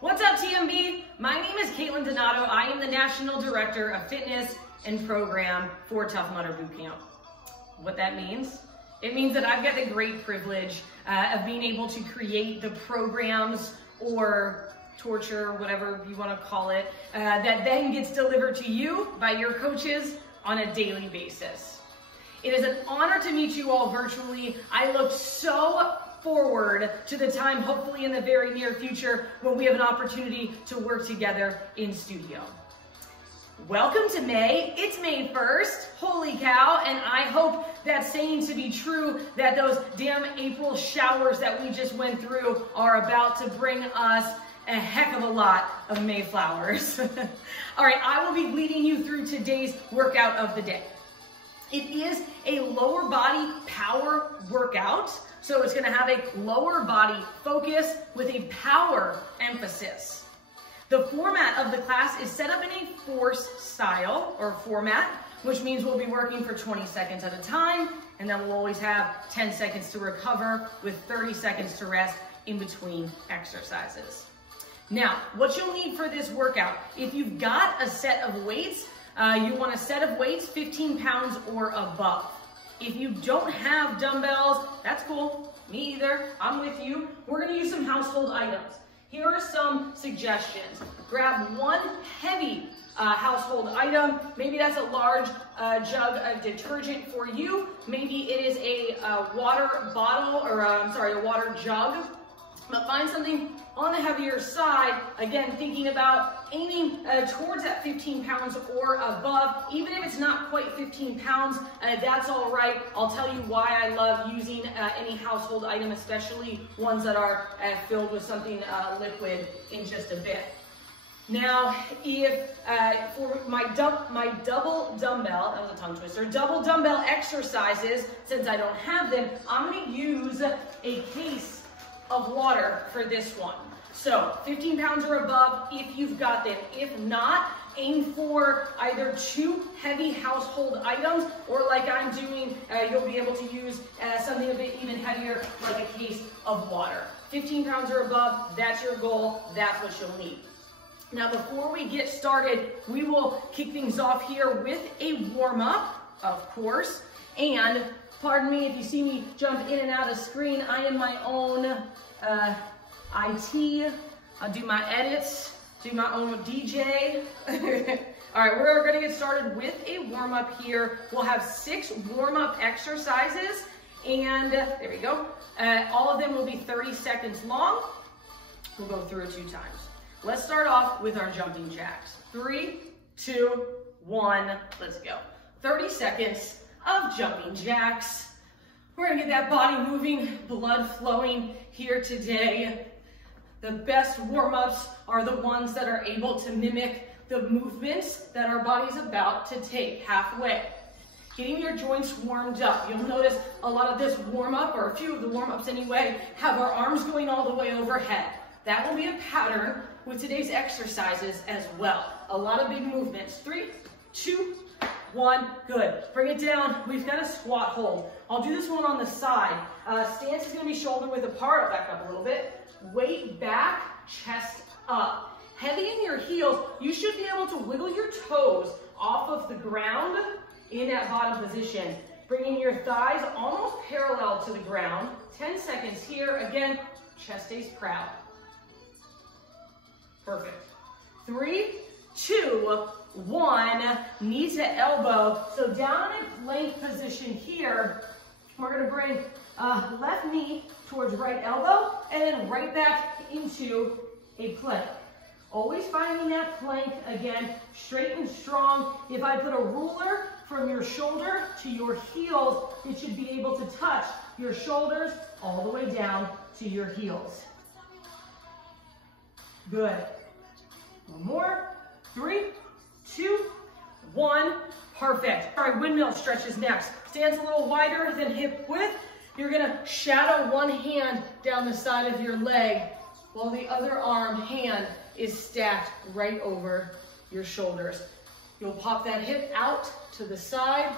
What's up, TMB? My name is Caitlin Donato. I am the National Director of Fitness and Program for Tough Mudder Bootcamp. What that means? It means that I've got the great privilege of being able to create the programs or torture, whatever you want to call it, that then gets delivered to you by your coaches on a daily basis. It is an honor to meet you all virtually. I look so forward to the time, hopefully in the very near future, when we have an opportunity to work together in studio. Welcome to May. It's May 1st. Holy cow. And I hope that saying to be true, that those damn April showers that we just went through are about to bring us a heck of a lot of Mayflowers. All right, I will be leading you through today's workout of the day. It is a lower body power workout, so it's going to have a lower body focus with a power emphasis. The format of the class is set up in a force style or format, which means we'll be working for 20 seconds at a time, and then we'll always have 10 seconds to recover with 30 seconds to rest in between exercises. Now, what you'll need for this workout, if you've got a set of weights, you want a set of weights 15 pounds or above. If you don't have dumbbells, that's cool. Me either. I'm with you. We're going to use some household items. Here are some suggestions. Grab one heavy household item. Maybe that's a large jug of detergent for you. Maybe it is a water bottle or a water jug. But find something on the heavier side, again, thinking about aiming towards that 15 pounds or above. Even if it's not quite 15 pounds, that's all right. I'll tell you why I love using any household item, especially ones that are filled with something liquid, in just a bit. Now, if for my double dumbbell, that was a tongue twister, double dumbbell exercises, since I don't have them, I'm going to use a case of water for this one. So 15 pounds or above if you've got them. If not, aim for either two heavy household items, or like I'm doing, you'll be able to use something a bit even heavier, like a case of water. 15 pounds or above, that's your goal, that's what you'll need. Now, before we get started, we will kick things off here with a warm-up, of course, and pardon me if you see me jump in and out of screen. I am my own IT. I'll do my edits, do my own DJ. All right, we're going to get started with a warm-up here. We'll have 6 warm-up exercises, and there we go. All of them will be 30 seconds long. We'll go through it 2 times. Let's start off with our jumping jacks. 3, 2, 1, let's go. 30 seconds of jumping jacks. We're gonna get that body moving, blood flowing here today. The best warm-ups are the ones that are able to mimic the movements that our body's about to take halfway. Getting your joints warmed up. You'll notice a lot of this warm-up, or a few of the warm-ups anyway, have our arms going all the way overhead. That will be a pattern with today's exercises as well. A lot of big movements. 3, 2, 1, good. Bring it down. We've got a squat hold. I'll do this one on the side. Stance is going to be shoulder width apart. I'll back up a little bit. Weight back, chest up. Heavy in your heels. You should be able to wiggle your toes off of the ground in that bottom position. Bringing your thighs almost parallel to the ground. 10 seconds here. Again, chest stays proud. Perfect. 3, 2, 1, knee to elbow. So down in plank position here, we're going to bring left knee towards right elbow and then right back into a plank. Always finding that plank, again, straight and strong. If I put a ruler from your shoulder to your heels, it should be able to touch your shoulders all the way down to your heels. Good. One more. 3, 2, 1. Perfect. All right, windmill stretches next. Stance a little wider than hip width. You're going to shadow one hand down the side of your leg while the other hand is stacked right over your shoulders. You'll pop that hip out to the side.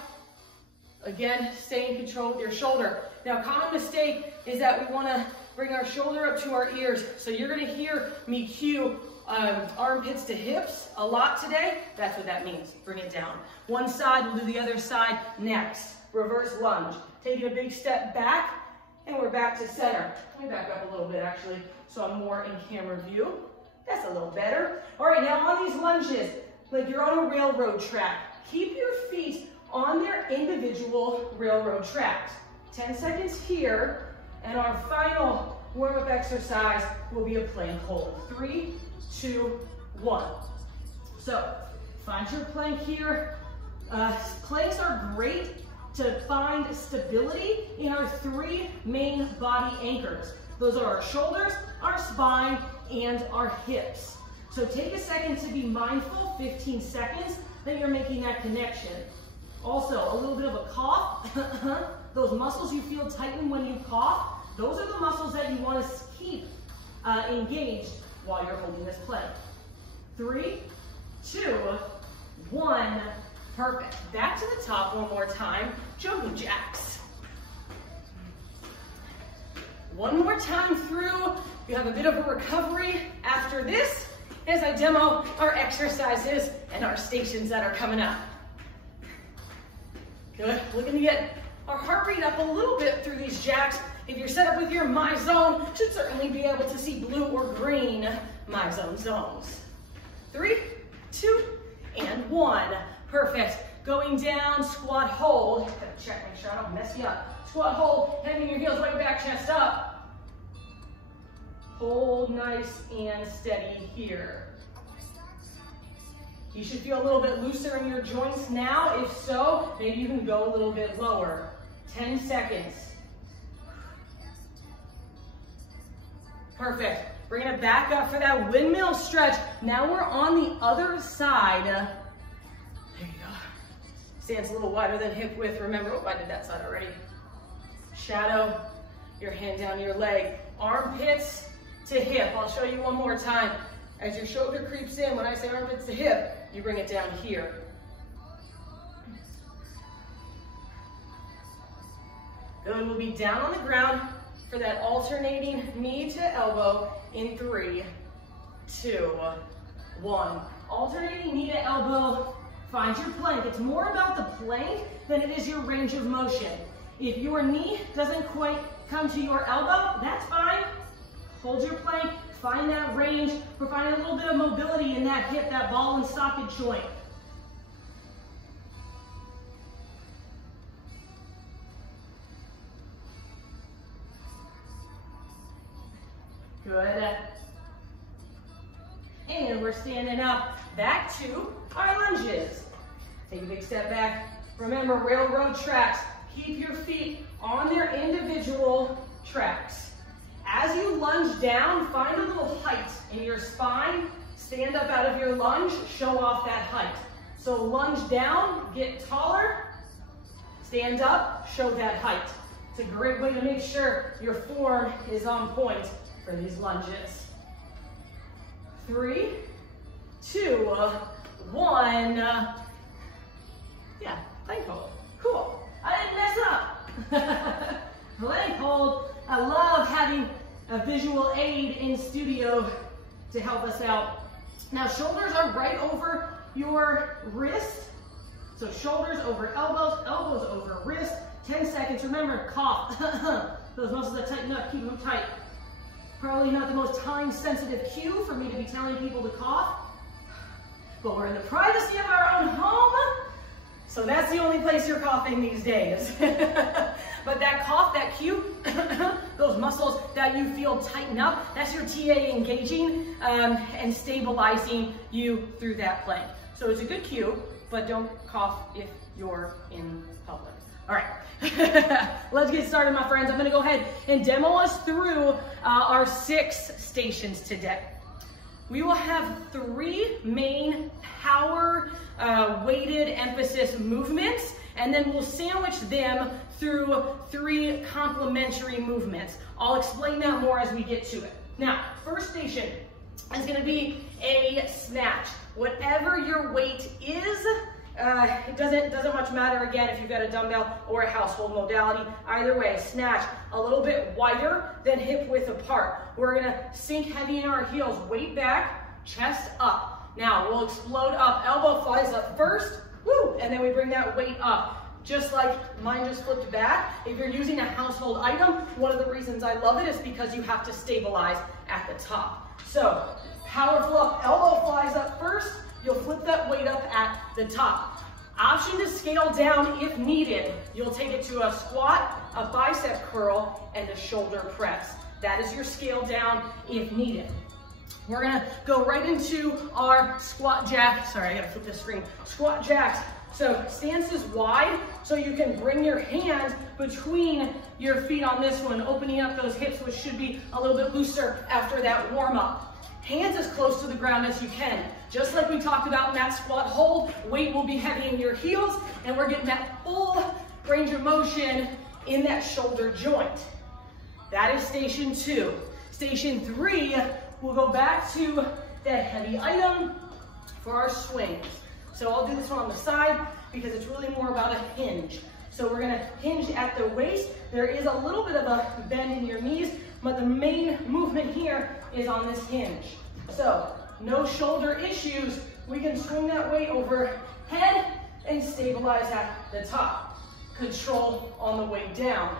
Again, stay in control with your shoulder. Now, common mistake is that we want to bring our shoulder up to our ears. So you're gonna hear me cue armpits to hips a lot today. That's what that means. Bring it down. One side, we'll do the other side next. Reverse lunge. Taking a big step back, and we're back to center. Let me back up a little bit, actually, so I'm more in camera view. That's a little better. All right, now on these lunges, like you're on a railroad track, keep your feet on their individual railroad tracks. 10 seconds here, and our final warm-up exercise will be a plank hold. 3, 2, 1. So find your plank here. Planks are great to find stability in our 3 main body anchors. Those are our shoulders, our spine, and our hips. So take a second to be mindful, 15 seconds, that you're making that connection. Also, a little bit of a cough. Those muscles you feel tighten when you cough, those are the muscles that you want to keep engaged while you're holding this plank. 3, 2, 1. Perfect. Back to the top one more time. Jumping jacks. One more time through. You have a bit of a recovery after this as I demo our exercises and our stations that are coming up. Good. Looking to get our heart rate up a little bit through these jacks. If you're set up with your My Zone, should certainly be able to see blue or green My Zone zones. 3, 2, and 1. Perfect. Going down, squat hold. Gotta check, make sure I don't mess you up. Squat hold, bending your heels, right back, chest up. Hold nice and steady here. You should feel a little bit looser in your joints now. If so, maybe you can go a little bit lower. 10 seconds. Perfect. Bringing it back up for that windmill stretch. Now we're on the other side. There you go. Stance a little wider than hip width. Remember, oh, I did that side already. Shadow your hand down your leg. Armpits to hip. I'll show you one more time. As your shoulder creeps in, when I say armpits to hip, you bring it down here. Good, we'll be down on the ground for that alternating knee to elbow in 3, 2, 1. Alternating knee to elbow, find your plank. It's more about the plank than it is your range of motion. If your knee doesn't quite come to your elbow, that's fine. Hold your plank, find that range. We're finding a little bit of mobility in that hip, that ball and socket joint. Good. And we're standing up, back to our lunges. Take a big step back. Remember, railroad tracks. Keep your feet on their individual tracks. As you lunge down, find a little height in your spine. Stand up out of your lunge, show off that height. So lunge down, get taller. Stand up, show that height. It's a great way to make sure your form is on point for these lunges. 3, 2, 1. Yeah, plank hold. Cool. I didn't mess up. Plank hold. I love having a visual aid in studio to help us out. Now, shoulders are right over your wrist. So shoulders over elbows, elbows over wrist. 10 seconds. Remember, cough. Those muscles that tighten up, keep them tight. Probably not the most time-sensitive cue for me to be telling people to cough, but we're in the privacy of our own home, so that's the only place you're coughing these days. But that cough, that cue, those muscles that you feel tighten up, that's your TA engaging and stabilizing you through that plank. So it's a good cue, but don't cough if you're in public. All right, let's get started, my friends. I'm gonna go ahead and demo us through our 6 stations today. We will have 3 main power weighted emphasis movements, and then we'll sandwich them through 3 complementary movements. I'll explain that more as we get to it. Now, first station is gonna be a snatch. Whatever your weight is, It doesn't much matter, again, if you've got a dumbbell or a household modality. Either way, snatch a little bit wider than hip width apart. We're gonna sink heavy in our heels, weight back, chest up. Now, we'll explode up, elbow flies up first, woo, and then we bring that weight up. Just like mine just flipped back. If you're using a household item, one of the reasons I love it is because you have to stabilize at the top. So, powerful up, elbow flies up first, you'll flip that weight up at the top. Option to scale down if needed. You'll take it to a squat, a bicep curl, and a shoulder press. That is your scale down if needed. We're gonna go right into our squat jack. Sorry, I gotta flip this screen. Squat jacks. So stance is wide, so you can bring your hands between your feet on this one, opening up those hips, which should be a little bit looser after that warm up. Hands as close to the ground as you can. Just like we talked about in that squat hold, weight will be heavy in your heels, and we're getting that full range of motion in that shoulder joint. That is station 2. Station 3, we'll go back to that heavy item for our swings. So I'll do this one on the side because it's really more about a hinge. So we're gonna hinge at the waist. There is a little bit of a bend in your knees, but the main movement here is on this hinge. So no shoulder issues. We can swing that weight overhead and stabilize at the top. Control on the way down.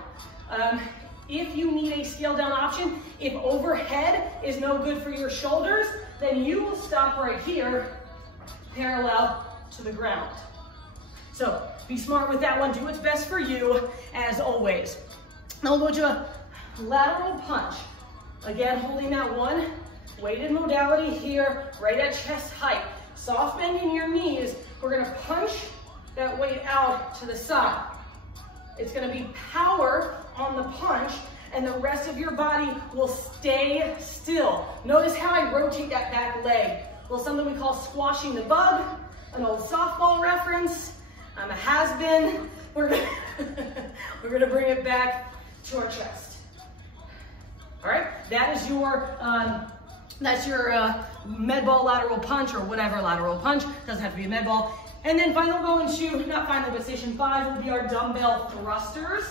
If you need a scale down option, if overhead is no good for your shoulders, then you will stop right here, parallel to the ground. So be smart with that one. Do what's best for you, as always. Now we'll go to a lateral punch. Again, holding that one weighted modality here, right at chest height. Soft bend in your knees. We're gonna punch that weight out to the side. It's gonna be power on the punch, and the rest of your body will stay still. Notice how I rotate that back leg. Well, something we call squashing the bug, an old softball reference. I'm a has-been. We're gonna bring it back to our chest. All right, that is your med ball lateral punch, or whatever lateral punch. Doesn't have to be a med ball. And then finally, we'll go into, not finally, but station 5 will be our dumbbell thrusters.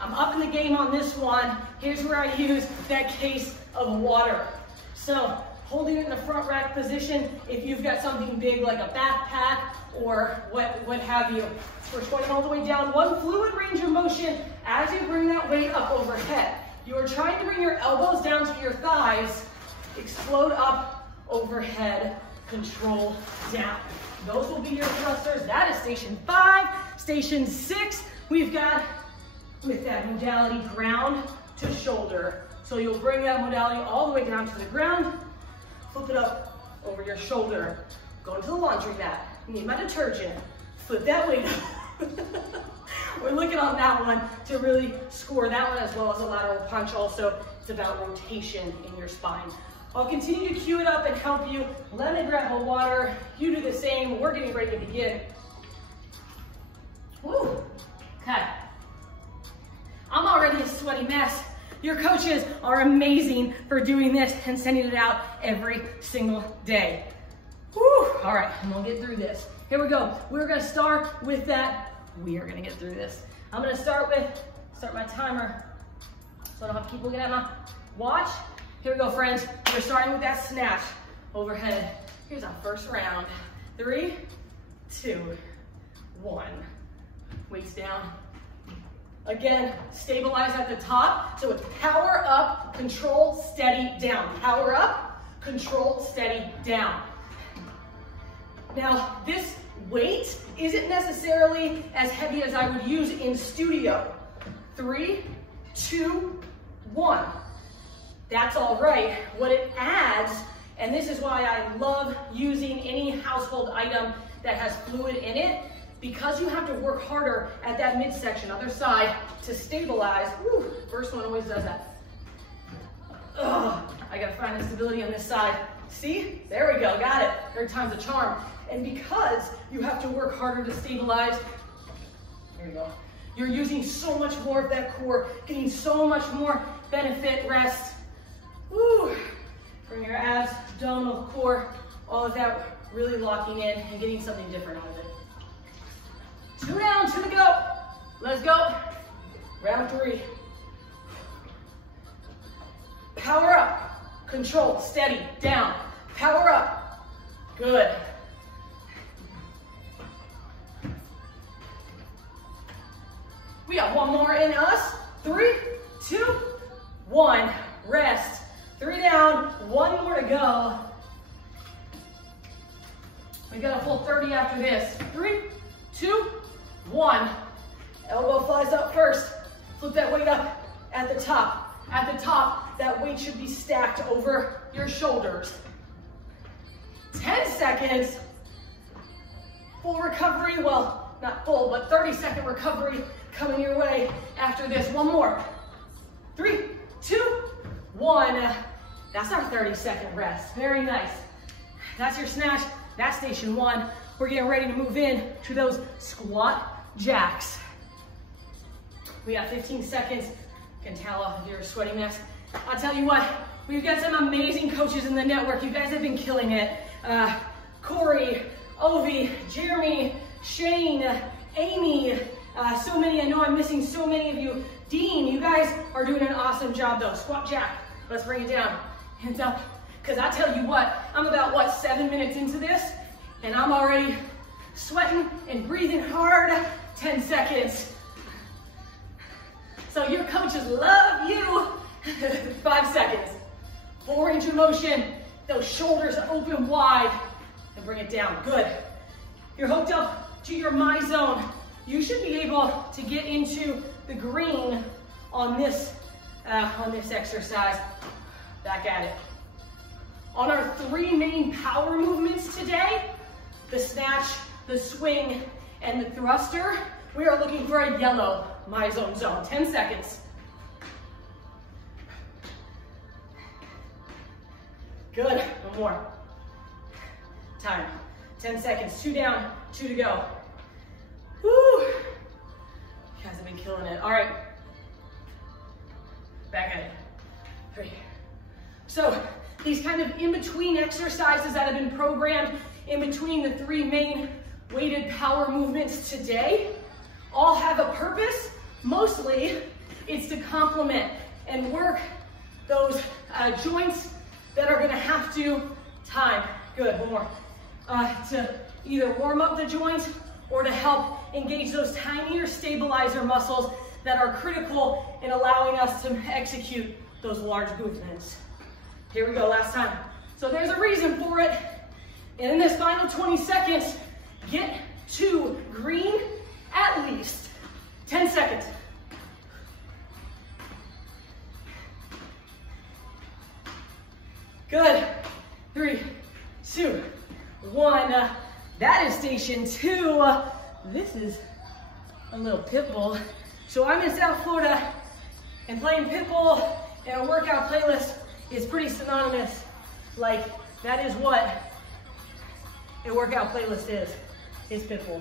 I'm up in the game on this one. Here's where I use that case of water. So holding it in the front rack position, if you've got something big like a backpack or what have you. We're going all the way down, one fluid range of motion as you bring that weight up overhead. You are trying to bring your elbows down to your thighs, explode up overhead, control down. Those will be your thrusters. That is station 5. Station 6, we've got, with that modality, ground to shoulder. So you'll bring that modality all the way down to the ground, flip it up over your shoulder, go into the laundry mat, need my detergent, flip that weight up. We're looking on that one to really score that one, as well as a lateral punch also. It's about rotation in your spine. I'll continue to cue it up and help you. Let me grab the water. You do the same. We're getting ready to begin. Woo. Okay. I'm already a sweaty mess. Your coaches are amazing for doing this and sending it out every single day. Woo. All right, I'm gonna get through this. Here we go. We're gonna start with that. We are gonna get through this. I'm gonna start my timer so I don't have to keep looking at my watch. Here we go, friends. We're starting with that snatch overhead. Here's our first round. 3, 2, 1. Weights down. Again, stabilize at the top. So it's power up, control, steady, down. Power up, control, steady, down. Now, this weight isn't necessarily as heavy as I would use in studio. 3, 2, 1. That's all right. What it adds, and this is why I love using any household item that has fluid in it, because you have to work harder at that midsection, other side, to stabilize. Woo, first one always does that. Ugh, I gotta find the stability on this side. See, there we go, got it. Third time's a charm. And because you have to work harder to stabilize, there you go. You're using so much more of that core, getting so much more benefit, rest. Woo! Bring your abs, abdominal, core, all of that really locking in and getting something different out of it. 2 down, 2 to go. Let's go. Round 3. Power up, control, steady, down. Power up, good. We got 1 more in us. 3, 2, 1, rest. 3 down, 1 more to go. We got a full 30 after this. 3, 2, 1. Elbow flies up first. Flip that weight up at the top. At the top, that weight should be stacked over your shoulders. 10 seconds. Full recovery, well, not full, but 30-second recovery coming your way after this. 1 more. 3, 2, 1. That's our 30-second rest. Very nice. That's your snatch. That's station 1. We're getting ready to move in to those squat jacks. We got 15 seconds. You can tell if you're a sweaty mess. I'll tell you what, we've got some amazing coaches in the network. You guys have been killing it. Corey, Ovi, Jeremy, Shane, Amy, so many. I know I'm missing so many of you. Dean, you guys are doing an awesome job though. Squat jack. Let's bring it down. Hands up. Because I tell you what, I'm about, 7 minutes into this, and I'm already sweating and breathing hard. 10 seconds. So your coaches love you. 5 seconds. Full range of motion. Those shoulders open wide. And bring it down. Good. You're hooked up to your My Zone. You should be able to get into the green on this exercise. Back at it. On our 3 main power movements today, the snatch, the swing, and the thruster, we are looking for a yellow My Zone zone. 10 seconds. Good. 1 more. Time. 10 seconds. 2 down, 2 to go. Woo! You guys have been killing it. All right. Back at it. 3. So, these kind of in-between exercises that have been programmed in between the 3 main weighted power movements today all have a purpose. Mostly, it's to complement and work those joints that are gonna have to time. Good, 1 more. To either warm up the joints or to help engage those tinier stabilizer muscles that are critical in allowing us to execute those large movements. Here we go, last time. So there's a reason for it. And in this final 20 seconds, get to green at least. 10 seconds. Good. 3, 2, 1. That is station 2. This is a little pit bull. So I'm in South Florida, and playing pit bull in a workout playlist is pretty synonymous. Like, that is what a workout playlist is. It's pit bull.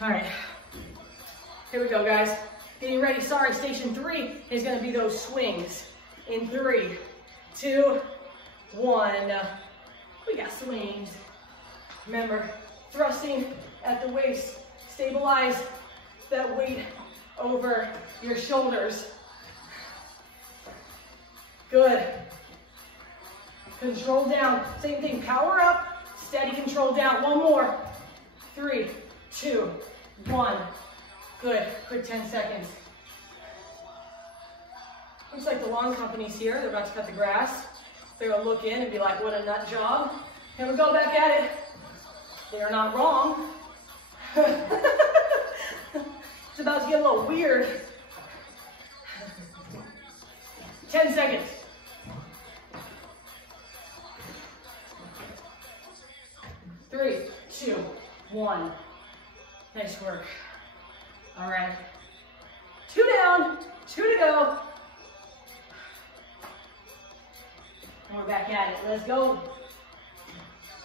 All right, here we go, guys. Getting ready. Sorry, station 3 is gonna be those swings. In 3, 2, 1. We got swings. Remember, thrusting at the waist. Stabilize that weight over your shoulders. Good. Control down. Same thing. Power up. Steady control down. 1 more. 3, 2, 1. Good. Quick 10 seconds. Looks like the lawn company's here. They're about to cut the grass. They're gonna look in and be like, what a nut job. And we go back at it. They're not wrong. It's about to get a little weird. 10 seconds. 3, 2, 1. Nice work. All right. 2 down, 2 to go. And we're back at it. Let's go.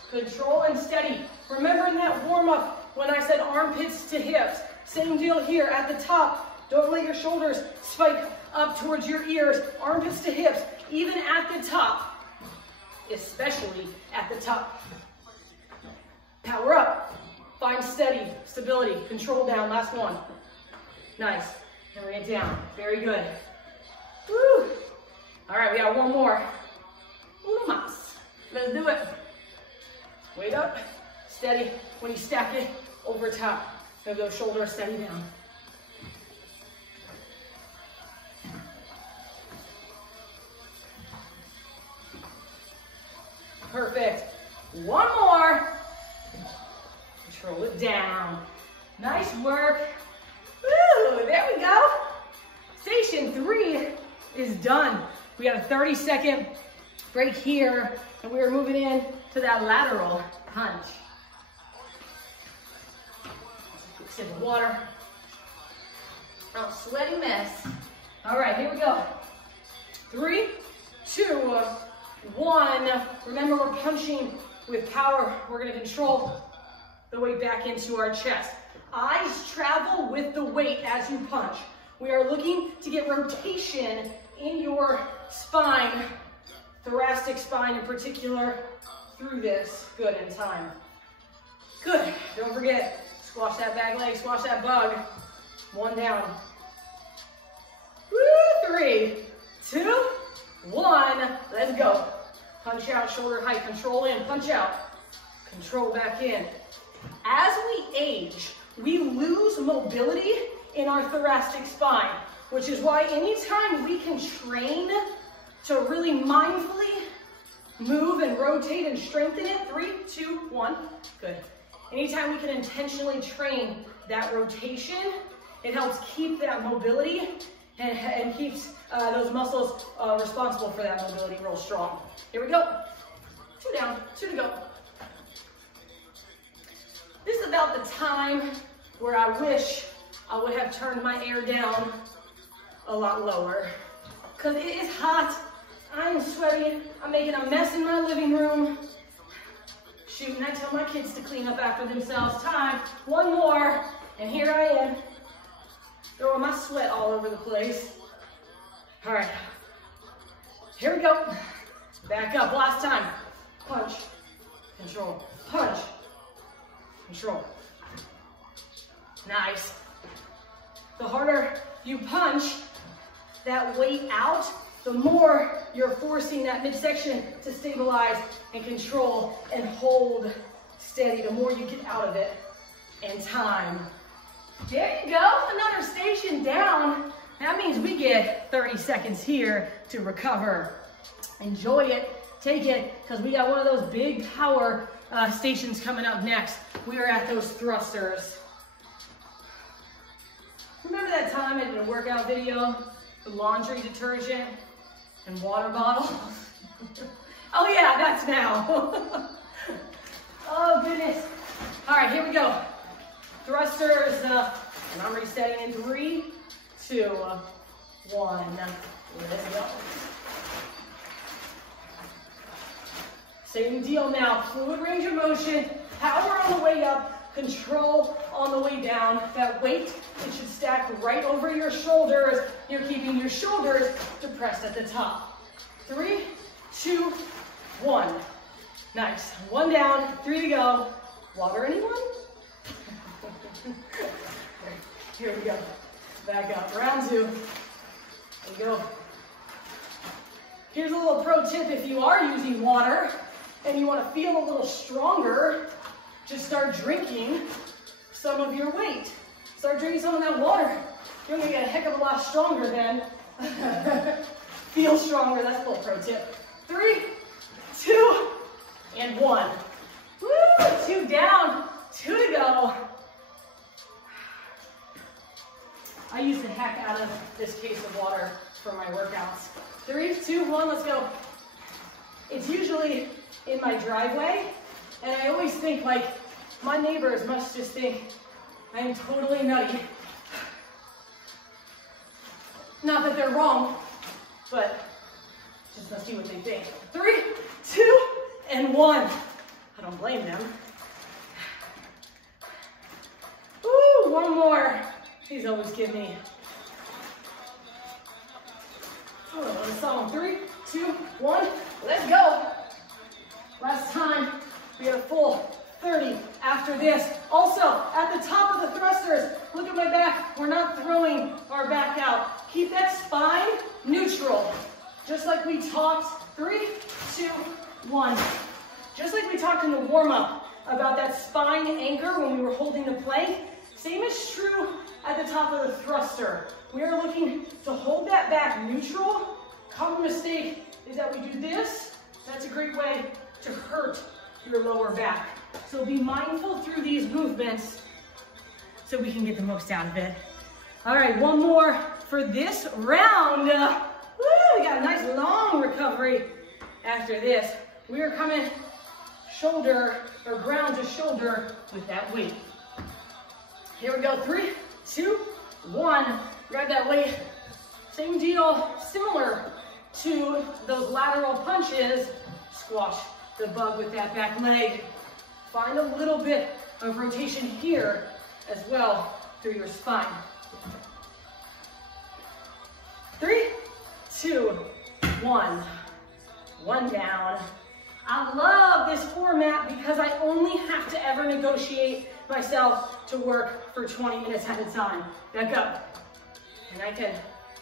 Control and steady. Remember in that warm-up when I said armpits to hips. Same deal here at the top. Don't let your shoulders spike up towards your ears. Armpits to hips, even at the top. especially at the top. Power up. Find steady, stability, control down. Last one. Nice. And bring it down. Very good. Woo. All right, we got one more. Uno más. Let's do it. Weight up, steady. When you stack it over top, have those shoulders steady down. Perfect. One more. Control it down. Nice work. Woo, there we go. Station 3 is done. We got a 30-second break here, and we are moving in to that lateral punch. Quick sip of water. Oh, sweaty mess. All right, here we go. 3, 2, 1. Remember, we're punching with power. We're gonna control the weight back into our chest. Eyes travel with the weight as you punch. We are looking to get rotation in your spine, thoracic spine in particular, through this. Good, in time. Good. Don't forget, squash that back leg, squash that bug. One down. Woo, 3, 2, 1. Let's go. Punch out, shoulder height, control in, punch out. Control back in. As we age, we lose mobility in our thoracic spine, which is why anytime we can train to really mindfully move and rotate and strengthen it, 3, 2, 1, good. Anytime we can intentionally train that rotation, it helps keep that mobility and keeps those muscles responsible for that mobility real strong. Here we go. 2 down, 2 to go. This is about the time where I wish I would have turned my air down a lot lower. Because it is hot, I'm sweaty, I'm making a mess in my living room. Shoot, and I tell my kids to clean up after themselves. Time, one more, and here I am, throwing my sweat all over the place. All right, here we go. Back up, last time. Punch, control, punch, control. Nice. The harder you punch that weight out, the more you're forcing that midsection to stabilize and control and hold steady, the more you get out of it. And time. There you go, another station down. That means we get 30 seconds here to recover. Enjoy it, take it, because we got one of those big power stations coming up next. We are at those thrusters. Remember that time I did a workout video with laundry detergent and water bottles? Oh yeah, that's now. Oh goodness. All right, here we go. Thrusters, and I'm resetting in 3, 2, 1. Let's go. Same deal now, fluid range of motion, power on the way up, control on the way down. That weight, it should stack right over your shoulders. You're keeping your shoulders depressed at the top. 3, 2, 1. Nice. 1 down, 3 to go. Water, anyone? Here we go. Back up. Round 2. There we go. Here's a little pro tip if you are using water and you want to feel a little stronger, just start drinking some of your weight. Start drinking some of that water. You're going to get a heck of a lot stronger then. Feel stronger. That's a little pro tip. 3, 2, and 1. Woo! 2 down, 2 to go. I use the heck out of this case of water for my workouts. 3, 2, 1, let's go. It's usually in my driveway, and I always think like, my neighbors must just think I am totally nutty. Not that they're wrong, but just must see what they think. 3, 2, and 1. I don't blame them. Woo, 1 more. Please always give me. Oh, song. 3, 2, 1. Let's go. Last time, we get a full 30 after this. Also, at the top of the thrusters, look at my back. We're not throwing our back out. Keep that spine neutral. Just like we talked, 3, 2, 1. Just like we talked in the warm-up about that spine anchor when we were holding the plank, same is true at the top of the thruster. We are looking to hold that back neutral. Common mistake is that we do this. That's a great way to hurt your lower back. So be mindful through these movements so we can get the most out of it. All right, one more for this round. We got a nice long recovery after this. We are coming shoulder or ground to shoulder with that weight. Here we go, 3, 2, 1. Grab that weight. Same deal, similar to those lateral punches. Squash the bug with that back leg. Find a little bit of rotation here as well through your spine. 3, 2, 1. One down. I love this format because I only have to ever negotiate myself to work for 20 minutes at a time. Back up. And I can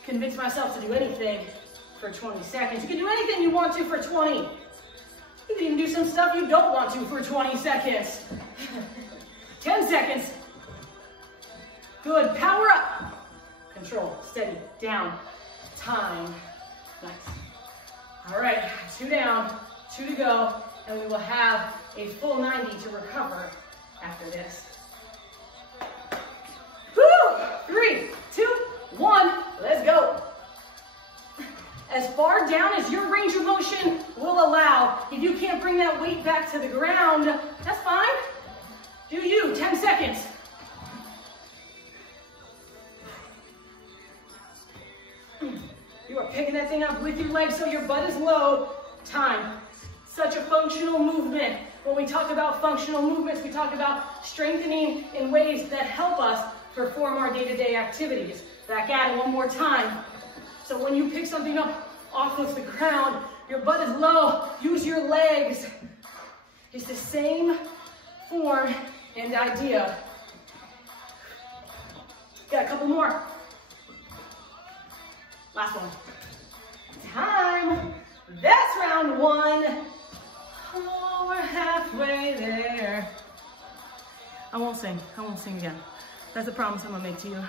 convince myself to do anything for 20 seconds. You can do anything you want to for 20. You can even do some stuff you don't want to for 20 seconds. 10 seconds. Good, power up. Control, steady, down, time. Nice. All right, 2 down, 2 to go, and we will have a full 90 to recover after this. Woo! 3, 2, 1, let's go. As far down as your range of motion will allow. If you can't bring that weight back to the ground, that's fine. Do you, 10 seconds. You are picking that thing up with your legs so your butt is low. Time. Such a functional movement. When we talk about functional movements, we talk about strengthening in ways that help us perform our day-to-day activities. Back at it one more time. So when you pick something up off of the ground, your butt is low, use your legs. It's the same form and idea. Got a couple more. Last one. Time. That's round 1. Oh, we're halfway there. I won't sing again. That's a promise I'm gonna make to you.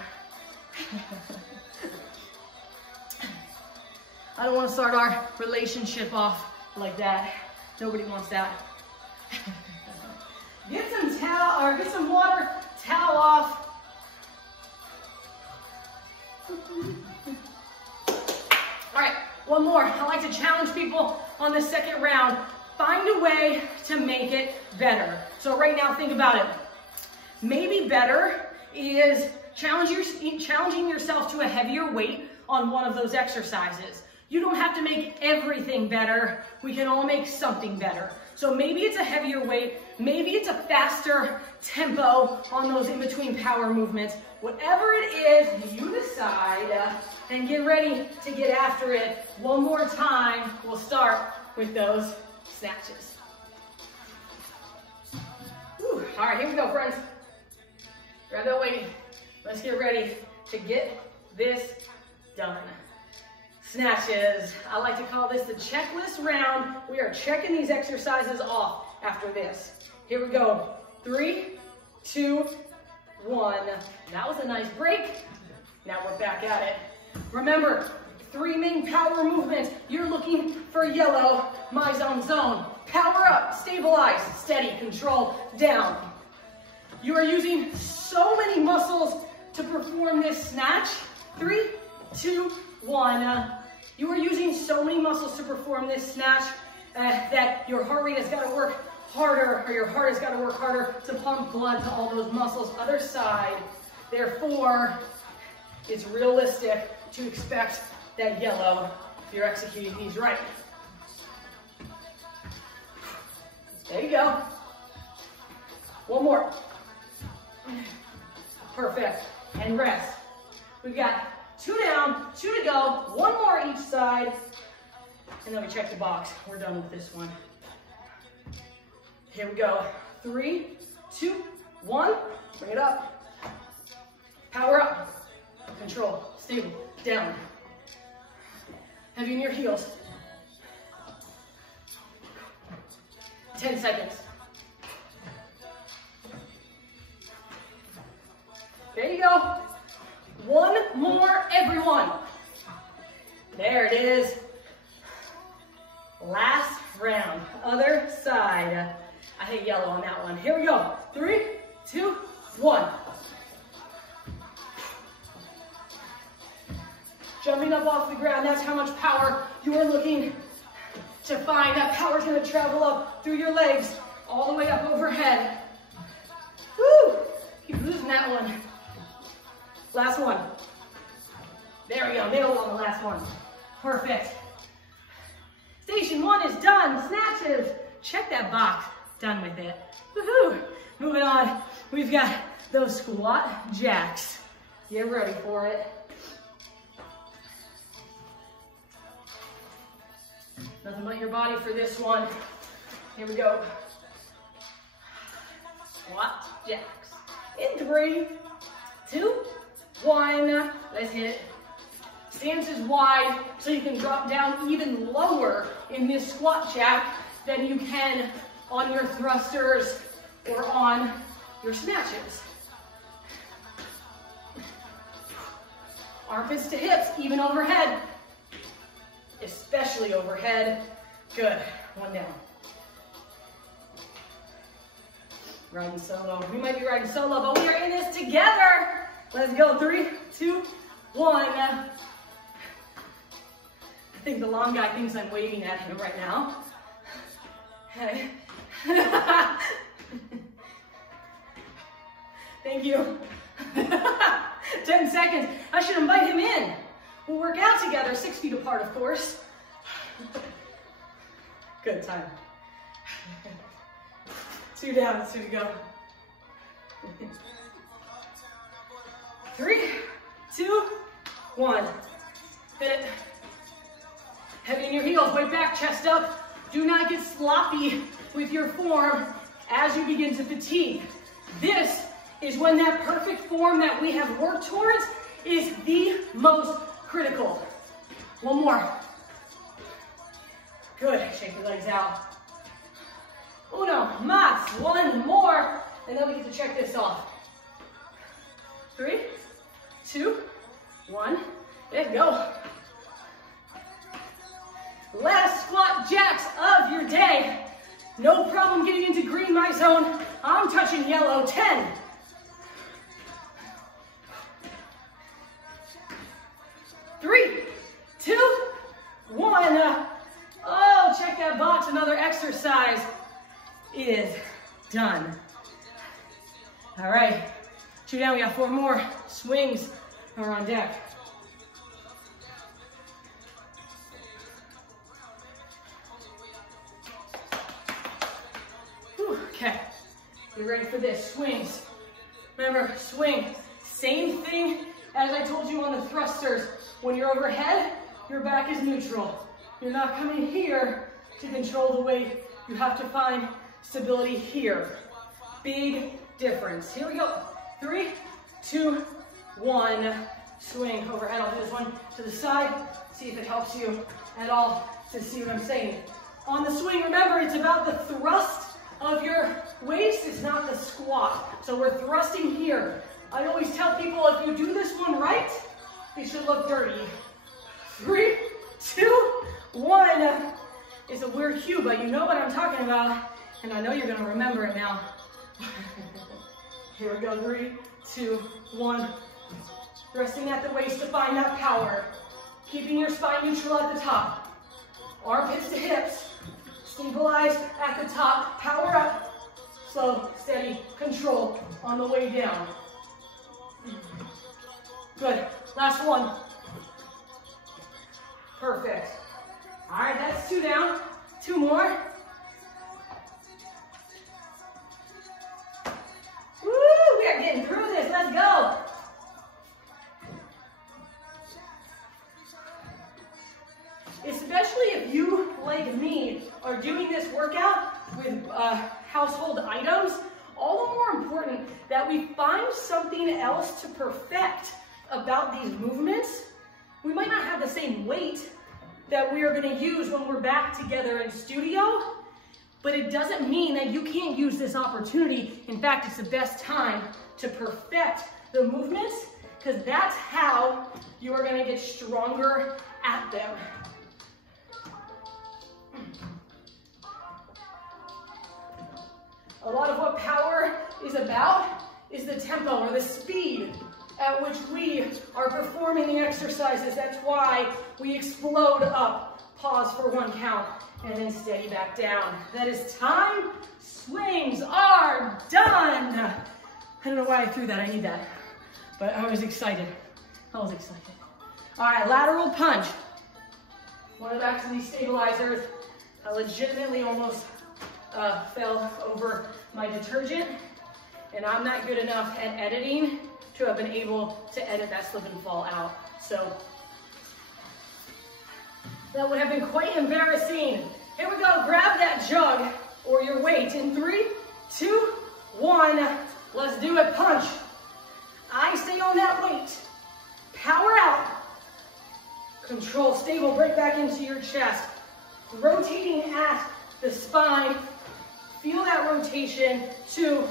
I don't want to start our relationship off like that. Nobody wants that. Get some towel or get some water, towel off. All right, one more. I like to challenge people on the second round. Find a way to make it better. So right now, think about it. Maybe better is challenging yourself to a heavier weight on one of those exercises. You don't have to make everything better. We can all make something better. So maybe it's a heavier weight. Maybe it's a faster tempo on those in-between power movements. Whatever it is, you decide and get ready to get after it. One more time, we'll start with those snatches. Whew. All right, here we go, friends. Grab that weight. Let's get ready to get this done. Snatches. I like to call this the checklist round. We are checking these exercises off after this. Here we go. 3, 2, 1. That was a nice break. Now we're back at it. Remember, 3 main power movements. You're looking for yellow, my zone. Power up, stabilize, steady, control, down. You are using so many muscles to perform this snatch. 3, 2, 1. You are using so many muscles to perform this snatch that your heart rate has got to work harder, or your heart has got to work harder to pump blood to all those muscles. Other side. Therefore, it's realistic to expect that yellow if you're executing these right. There you go. One more. Perfect. And rest. We've got 2 down, 2 to go, 1 more each side, and then we check the box. We're done with this one. Here we go. 3, 2, 1. Bring it up. Power up. Control. Stable. Down. Heavy in your heels. 10 seconds. There you go. One more, everyone. There it is. Last round. Other side. I hit yellow on that one. Here we go. 3, 2, 1. Jumping up off the ground. That's how much power you are looking to find. That power is going to travel up through your legs, all the way up overhead. Woo! Keep losing that one. Last one. There we go. Nailed on the last one. Perfect. Station 1 is done. Snatches. Check that box. Done with it. Woohoo! Moving on. We've got those squat jacks. Get ready for it. Nothing but your body for this one. Here we go. Squat jacks. In 3, 2, 1. Let's hit it. Stance is wide, so you can drop down even lower in this squat jack than you can on your thrusters or on your snatches. Armpits to hips, even overhead. Especially overhead. Good. One down. Riding solo. We might be riding solo, but we are in this together. Let's go. 3, 2, 1. I think the long guy thinks I'm waving at him right now. Okay. Thank you. 10 seconds. I should invite him in. We'll work out together, 6 feet apart, of course. Good time. 2 down, 2 to go. 3, 2, 1. Hit it. Heavy in your heels, weight back, chest up. Do not get sloppy with your form as you begin to fatigue. This is when that perfect form that we have worked towards is the most critical. One more. Good. Shake your legs out. Uno mas. One more. And then we get to check this off. 3, 2, 1. Let's go. Last squat jacks of your day. No problem getting into green, my zone. I'm touching yellow. 10. 3, 2, 1. Oh, check that box. Another exercise is done. All right. 2 down. We got 4 more swings are on deck. Whew, okay. Get ready for this. Swings. Remember, swing. Same thing as I told you on the thrusters. When you're overhead, your back is neutral. You're not coming here to control the weight. You have to find stability here. Big difference. Here we go. 3, 2, 1. Swing overhead. I'll do this one to the side. See if it helps you at all to see what I'm saying. On the swing, remember, it's about the thrust of your waist. It's not the squat. So we're thrusting here. I always tell people if you do this one right, it should look dirty. 3, 2, 1. It's a weird cue, but you know what I'm talking about, and I know you're gonna remember it now. Here we go, 3, 2, 1. Resting at the waist to find that power. Keeping your spine neutral at the top. Armpits to hips. Stabilize at the top. Power up. Slow, steady, control on the way down. Good. Last one. Perfect. All right, that's 2 down. 2 more. Woo, we are getting through this. Let's go. Especially if you, like me, are doing this workout with household items, all the more important that we find something else to perfect about these movements. We might not have the same weight that we are gonna use when we're back together in studio, but it doesn't mean that you can't use this opportunity. In fact, it's the best time to perfect the movements, because that's how you are gonna get stronger at them. A lot of what power is about is the tempo or the speed at which we are performing the exercises. That's why we explode up, pause for 1 count, and then steady back down. That is time. Swings are done. I don't know why I threw that, I need that. But I was excited. I was excited. All right, lateral punch. Going back to these stabilizers. I legitimately almost fell over my detergent, and I'm not good enough at editing to have been able to edit that slip and fall out. So that would have been quite embarrassing. Here we go, grab that jug or your weight in 3, 2, 1. Let's do it, punch. I stay on that weight. Power out. Control, stable, break back into your chest. Rotating at the spine. Feel that rotation. 2.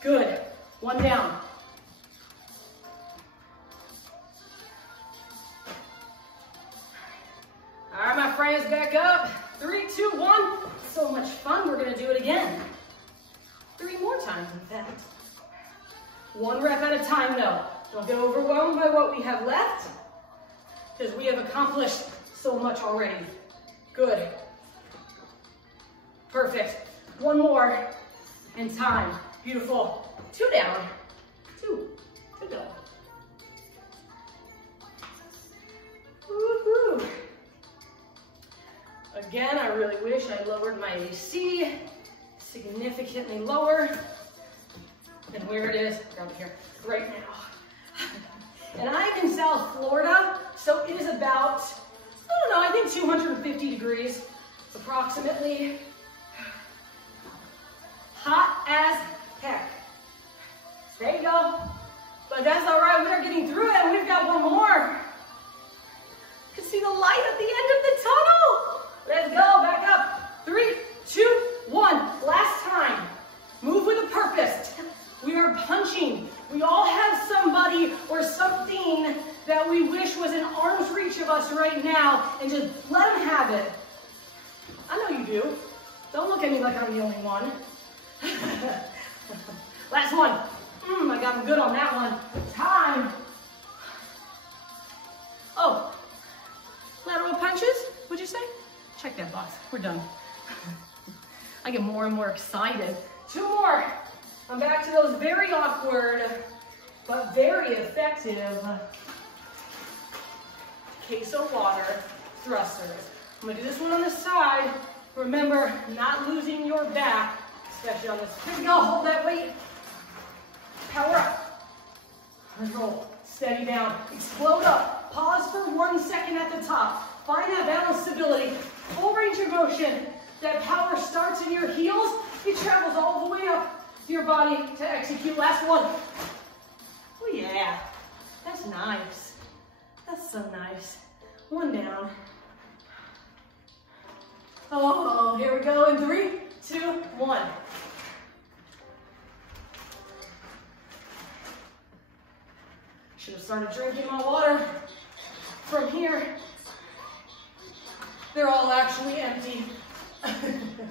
Good. 1 down. All right, my friends, back up. 3, 2, 1. So much fun. We're gonna do it again. 3 more times, in fact. 1 rep at a time, though. Don't get overwhelmed by what we have left, because we have accomplished so much already. Good. Perfect. 1 more in time. Beautiful. 2 down. 2 to go. Woohoo. Again, I really wish I lowered my AC significantly lower than where it is down here right now. And I'm in South Florida, so it is about, I don't know, I think 250 degrees approximately. Hot as heck. There you go. But that's all right, we are getting through it, and we've got 1 more. You can see the light at the end of the tunnel. Let's go, back up. 3, 2, 1, last time. Move with a purpose. We are punching. We all have somebody or something that we wish was in arm's reach of us right now, and just let them have it. I know you do. Don't look at me like I'm the only one. Last one. I got him good on that one. Time. Oh, lateral punches, would you say? Check that box, we're done. I get more and more excited. 2 more. I'm back to those very awkward, but very effective queso water thrusters. I'm gonna do this one on the side. Remember, not losing your back, especially on this. Here we go, hold that weight. Power up. Let's roll, steady down, explode up. Pause for 1 second at the top. Find that balance stability, full range of motion. That power starts in your heels, it travels all the way up to your body to execute. Last one. Oh yeah, that's nice. That's so nice. 1 down. Oh, here we go in 3, 2, 1. Should have started drinking my water from here. They're all actually empty. There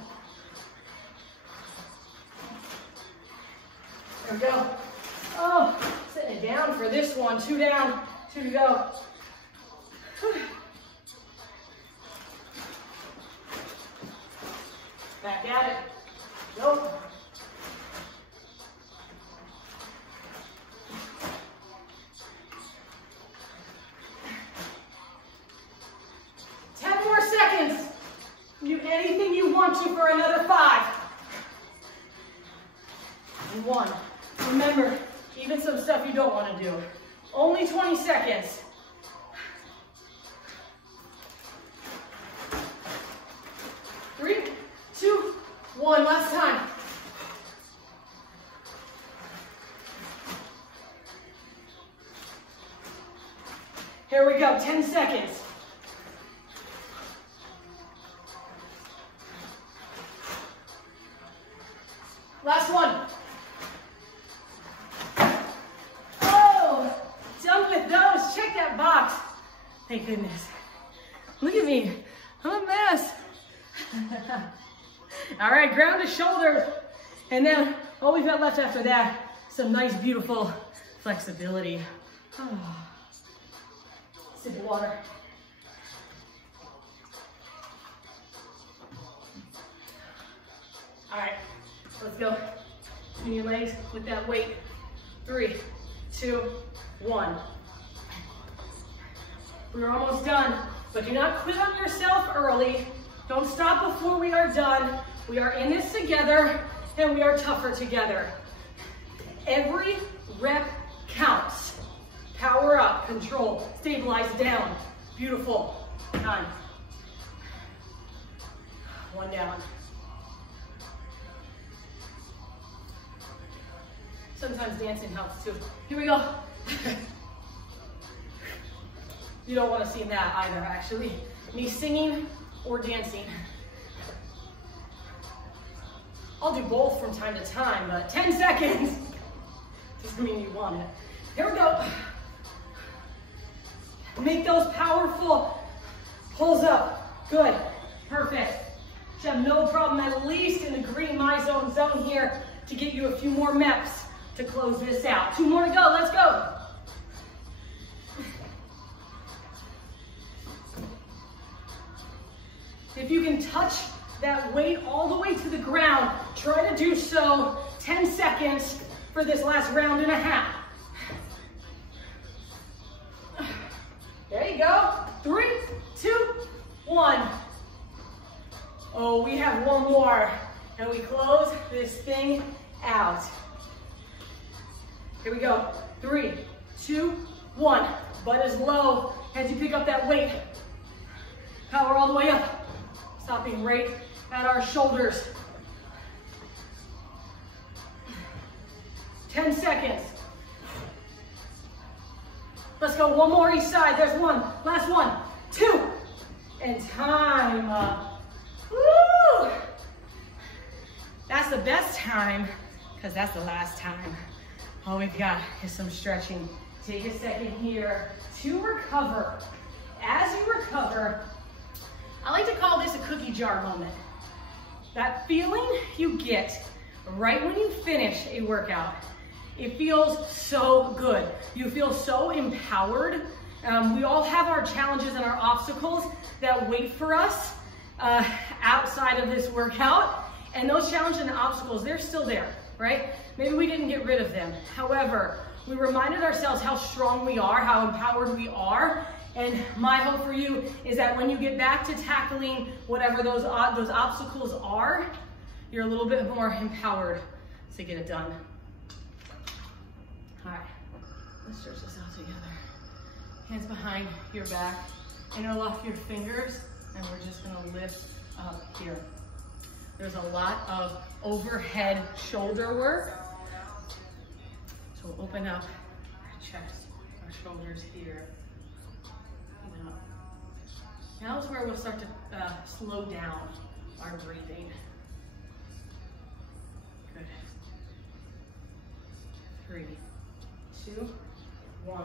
we go. Oh, setting it down for this one. 2 down, 2 to go. Back at it. Nope. Do anything you want to for another 5. And 1. Remember, even some stuff you don't want to do. Only 20 seconds. One last time. Here we go, 10 seconds. Last one. Oh, done with those. Check that box. Thank goodness. Look at me. I'm a mess. All right, ground to shoulders. And then all we've got left after that, some nice, beautiful flexibility. Oh. Sip of water. All right, let's go. Between your legs with that weight. 3, 2, 1. We're almost done, but do not quit on yourself early. Don't stop before we are done. We are in this together, and we are tougher together. Every rep counts. Power up, control, stabilize down. Beautiful. Time. One down. Sometimes dancing helps too. Here we go. You don't want to see that either, actually. Me singing or dancing. I'll do both from time to time, but 10 seconds doesn't mean you want it. Here we go. Make those powerful pulls up. Good. Perfect. Should have no problem, at least in the green my zone here, to get you a few more reps to close this out. 2 more to go. Let's go. If you can touch that weight all the way to the ground, try to do so. 10 seconds for this last round and a half. There you go. 3, 2, 1. Oh, we have one more. And we close this thing out. Here we go. 3, 2, 1. Butt is low as you pick up that weight. Power all the way up. Stopping right at our shoulders. 10 seconds. Let's go, one more each side. There's one, last one, 2, and time up. Woo! That's the best time, because that's the last time. All we've got is some stretching. Take a second here to recover. As you recover, I like to call this a cookie jar moment. That feeling you get right when you finish a workout. It feels so good. You feel so empowered. We all have our challenges and our obstacles that wait for us outside of this workout. And those challenges and obstacles, they're still there, right? Maybe we didn't get rid of them. However, we reminded ourselves how strong we are, how empowered we are. And my hope for you is that when you get back to tackling whatever those obstacles are, you're a little bit more empowered to get it done. All right, let's stretch this out together. Hands behind your back, interlock your fingers, and we're just gonna lift up here. There's a lot of overhead shoulder work. So we'll open up our chest, our shoulders here. Now is where we'll start to slow down our breathing. Good. 3, 2, 1.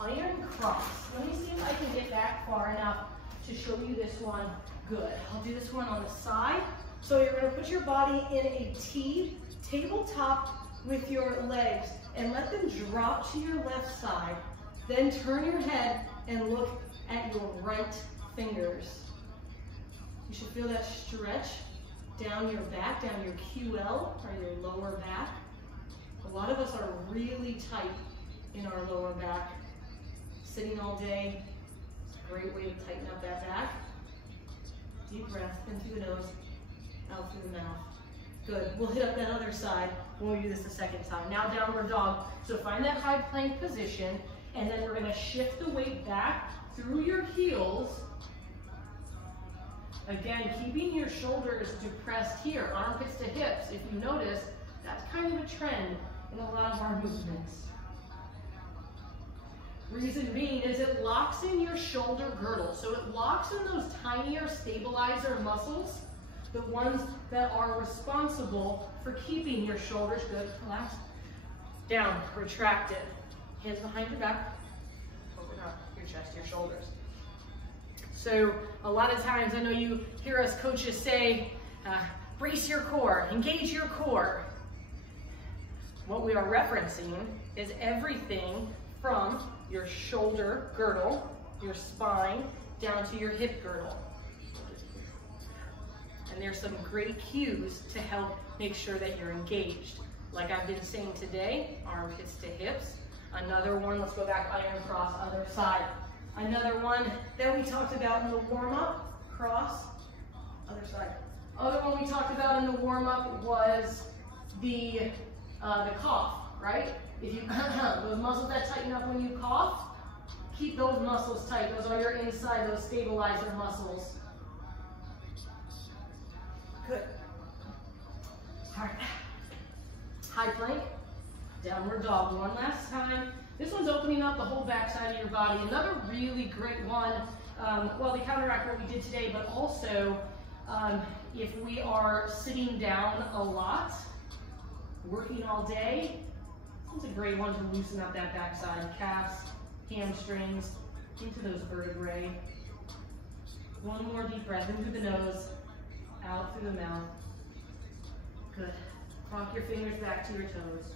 Iron cross. Let me see if I can get back far enough to show you this one. Good. I'll do this one on the side. So you're going to put your body in a T, tabletop with your legs, and let them drop to your left side. Then turn your head and look at your right fingers. You should feel that stretch down your back, down your QL, or your lower back. A lot of us are really tight in our lower back. Sitting all day, it's a great way to tighten up that back. Deep breath, in through the nose, out through the mouth. Good, we'll hit up that other side when we do this the second time. Now downward dog. So find that high plank position, and then we're gonna shift the weight back through your heels Again, keeping your shoulders depressed here, armpits to hips. If you notice, that's kind of a trend in a lot of our movements. Reason being is it locks in your shoulder girdle. So it locks in those tinier stabilizer muscles, the ones that are responsible for keeping your shoulders good, relaxed, down, retracted. Hands behind your back, open up your chest, your shoulders. So a lot of times, I know you hear us coaches say, brace your core, engage your core. What we are referencing is everything from your shoulder girdle, your spine, down to your hip girdle. And there's some great cues to help make sure that you're engaged. Like I've been saying today, armpits to hips. Another one, let's go back, iron cross, other side. Another one that we talked about in the warm-up, cross, other side. Other one we talked about in the warm-up was the cough, right? If you, those muscles that tighten up when you cough, keep those muscles tight. Those are your inside, those stabilizer muscles. Good. All right. High plank, downward dog. One last time. This one's opening up the whole backside of your body. Another really great one, well, to counteract what we did today, but also if we are sitting down a lot, working all day, this is a great one to loosen up that backside, calves, hamstrings, into those vertebrae. One more deep breath in through the nose, out through the mouth. Good. Rock your fingers back to your toes.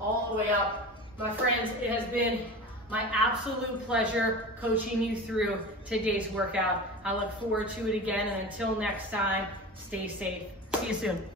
All the way up. My friends, it has been my absolute pleasure coaching you through today's workout. I look forward to it again, and until next time, stay safe. See you soon.